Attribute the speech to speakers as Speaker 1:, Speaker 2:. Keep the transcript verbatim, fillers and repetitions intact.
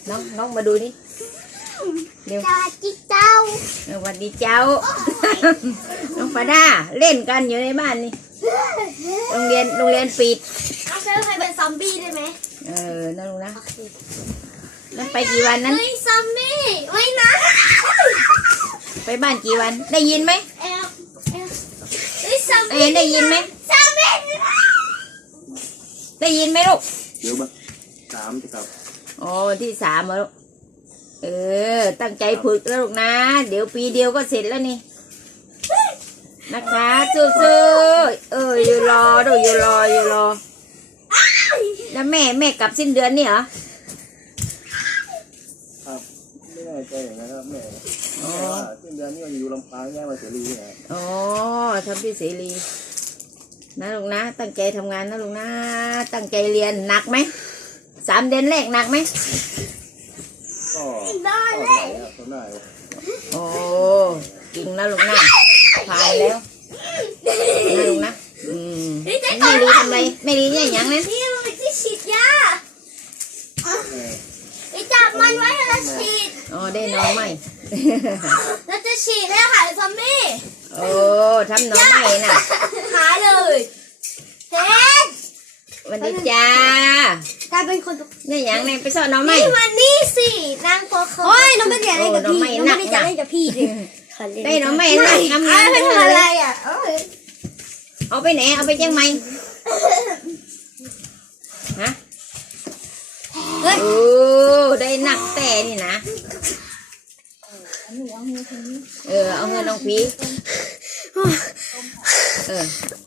Speaker 1: น้องน้องมาดูนี่เร็ว
Speaker 2: สวัสดีเจ้า
Speaker 1: สวัสดีเจ้า น้องฟาด้าเล่นกันอยู่ในบ้านนี่โรงเรียนโรงเรียนปิด
Speaker 2: เอาเซอร์ใครเป็นซอมบี้ได้ไหม
Speaker 1: เออนั่นลูกนะนั่นไปกี่วันนั้น
Speaker 2: เฮ้ยซอมบี้ไม่นะ
Speaker 1: ไปบ้านกี่วันได้ยินไหม
Speaker 2: เอลเอลเฮ้ยซอม
Speaker 1: เอ็
Speaker 2: บี้
Speaker 1: นได้ยินไหม
Speaker 2: ซอมบี้
Speaker 1: ได้ยินไหมลูก
Speaker 3: เดี๋ยวมาสามจะกลับ
Speaker 1: อ๋อวันที่สามมาลูกเออตั้งใจฝึกแล้วลูกนะ เดี๋ยวปีเดียวก็เสร็จแล้วนี่นะคะสู้ๆเอออยู่รอดูอยู่รออยู่รอแล้วแม่แม่กลับสิ้นเดือนนี่เหรอ
Speaker 3: ครับไม่แน่ใจอย่างนั้นครับแม่
Speaker 1: อ๋อ
Speaker 3: แม่ว่าสิ้นเดือนนี้อยู่ลำปางแย่มาเสรีไง
Speaker 1: อ๋อทำที่เสรีนะลูกนะ ตั้งใจทำงานนะลูกนะ ตั้งใจเรียนหนักไหมสามเดือนแรกหนักไหม
Speaker 3: ก็ก็ได้ครับก็ได้
Speaker 1: โอ้จริงนะลูกนะผ่านแล้วนะลูกนะอืมไม่ดีทำไรไม่ดีเนี่ยอย่างนั้น
Speaker 2: นี่มันเป็นที่ฉีดยา
Speaker 3: แม่
Speaker 2: ไปจับมันไว้แล้วฉีด
Speaker 1: อ๋อได้นอนไหม
Speaker 2: เราจะฉีดแล้วหายซอมบี้
Speaker 1: โอ้ทำนอนไหมน่ะ
Speaker 2: หายเลยเห็น
Speaker 1: วันนี้จ้าก
Speaker 2: ลายเป็นคน
Speaker 1: เนี่ยอย่างนี้ไปสอนน้องไหม
Speaker 2: นี่มันนี่สินางโปโโอ้ยน้องไม่ได้เล่นกับพี่
Speaker 1: โอ้น้องไม่
Speaker 2: น้อง
Speaker 1: หนัก
Speaker 2: ไม่ได้จะเล่นกับพี่ดิ
Speaker 1: ได้น้องไหมนั่งทำงาน
Speaker 2: ไม่ทำอะไรอ่ะเอ้ย
Speaker 1: เอาไปไหนเอาไปยังไหมฮะโอ้ได้หนักแต่นี่นะเออเอาเงินน้องพีเออ